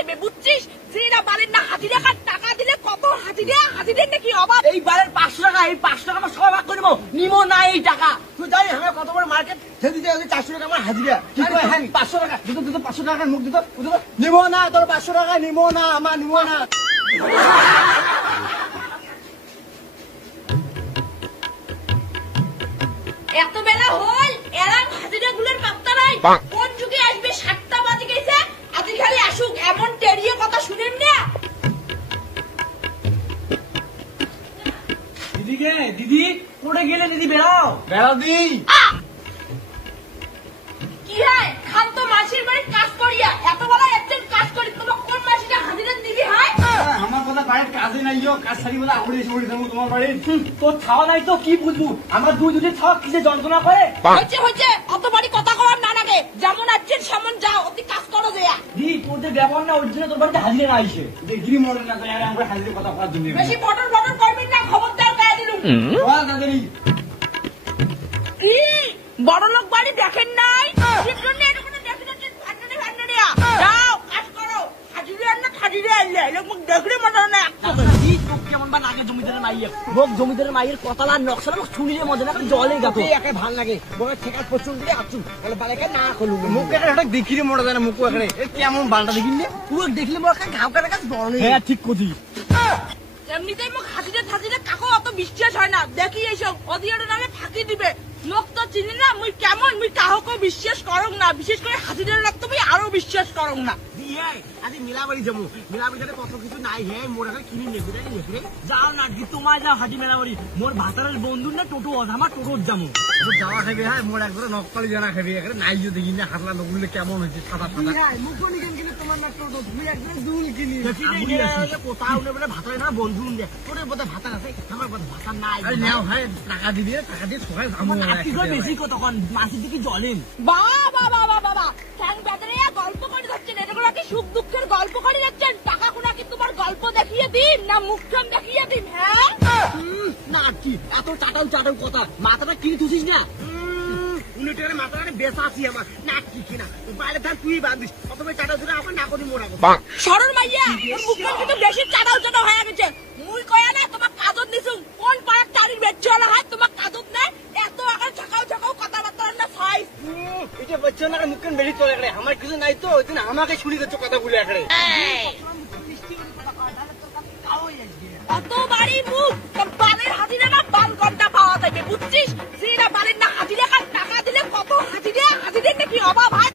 যাবে বুঝছিস? যে না বালের না হাজিরা কার টাকা দিলে কত হাজিদের নাকি অভাব। এই বারের 500 টাকা, এই 500 টাকা আমরা সবাই ভাগ করে নেবো, নিমো না এই টাকা। তুই জানিস আমার কত বড় মার্কেট, সেদিকে 400 টাকা আমার হাজিরা। কি করে? হ্যাঁ 500 টাকা দিত 500 টাকার মুখ দিত। নিব না, তোর 500 টাকা নিব না, আমার নিব না। এত বেলা হল এরা হাজিরা গুলোর পাত্তা নাই। কোন যুগে আসবে? 7টা বাজে গেছে, আজকে খালি আসুক এমন টেরিয়ে কথা শুনেন না। দিদিকে দিদি কোটে গেলে দিদি বেরাও বেরাও দি। কি হয় খান তো মাসির বাড়ির কাজ করিয়া এত বেলা একজন কাজ করি, তোমার কোন মাসিটা হাজিরা দিবি হয়? আমার কথা বাড়ির কাজে নাই, কাজ সারি বলে আগুড়ে এসে পড়ে যাবো তোমার বাড়ির। তোর খাওয়া নাই তো কি বুঝবো? আমার দুই দুধের খাওয়া কিসে যন্ত্রণা করে? হচ্ছে অত বাড়ি কথা করার না লাগে, যেমন আছেন সেমন যাও, অতি কাজ করো দেয়া। দি তোদের ব্যবহার না ওই জন্য তোর বাড়িতে হাজিরে না আইসে। দেখি মনে না করে আমরা হাজিরে কথা বলার জন্য। বেশি বটর করবেন না, খবরদার গায়ে দিলুম। কি বড় লোক বাড়ি দেখেন নাই? যাও কাজ করো, হাজিরে আনলে এলো মুখ দেখলে মনে না। কেমন বা লাগে জমিদারের মাইয়ের লোক, জমিদারের মাইয়ের কথা আর নকশা শুনিলে মজা না জলে গাতো একে ভাল লাগে বলে ঠেকার প্রচুর দিয়ে আসুন বলে বালেকে না করলু মুখ একটা দেখি রে মনে যায় না মুখ এখানে কেমন বালটা দেখি নে পুরো দেখলে মোর ঘাও কাটা কাজ বড় নেই। হ্যাঁ ঠিক কছি। এমনিতেই মুখ হাজিরে কাকো অত বিশ্বাস হয় না, দেখি এইসব অদিয়ার নামে ফাঁকি দিবে। লোক তো চিনি না মুই কেমন, মুই কাহকে বিশ্বাস করং না, বিশেষ করে হাজিরের লোক তুমি আরো বিশ্বাস করং না। আজ মিলাবাড়ি যাবো, মিলাবাড়িতে কত কিছু নাই হে মোর এখানে কিনি নেকুরে যাও না দি তোমার যাও হাজি মেলাবাড়ি, মোর ভাতারের বন্ধু না টোটো আমার টোটো যাবো যাওয়া খাবি। হ্যাঁ মোর একবার নকপালি জানা খাবি এখানে নাই যে দেখি না হাতলা লোকগুলো কেমন হয়েছে সাদা সাদা মুখ নিকেন কিনে তোমার না টোটো তুমি একদম দুল কিনি কোথাও বলে ভাতারে না বন্ধু তোর বোধ ভাতার আছে, আমার বোধ ভাতার নাই। নেও হ্যাঁ টাকা দিবি, টাকা দিয়ে সবাই যাবো বেশি কতক্ষণ মাসির দিকে জলেন বাবা ফ্যান ব্যাটারে গল্প করে যাচ্ছেন, এগুলো কি সুখ দুঃখের গল্প করে যাচ্ছেন? টাকা কোনা কি তোমার গল্প দেখিয়ে দিন না মুখখান দেখিয়ে দিন? হ্যাঁ না কি এত চাটাল কথা, মাথাটা কিনে থুছিস না? উনিটারে মাথাটা বেসা আছি আমার না কি কিনা বাইরে থাক তুই বাঁধিস অতবে টাটা ধরে আমার না করি মোড়া সরল মাইয়া তোর মুখখান কিন্তু বেশি চাটাল হয়ে গেছে। মুই কয়া না তোমার কাজত দিছুম, কোন পাড়ার টাড়ির বেচলা হয় তোমার কাজত নাই? এত আকার ঝাঁকাও কথাবার্তা না ফাইস এটা বচ্চা না মুখখান বেশি চলে গেলে আমার কিছু নাই তো ওই দিন আমাকে শুনি যাচ্ছ কথা বলে এখানে অত বাড়ি মুখ বালের হাজিরা না বাল ঘন্টা পাওয়া যাবে বুঝছিস? যে না বালের না হাজিরা কার টাকা দিলে কত হাজিদের নাকি অভাব হয়।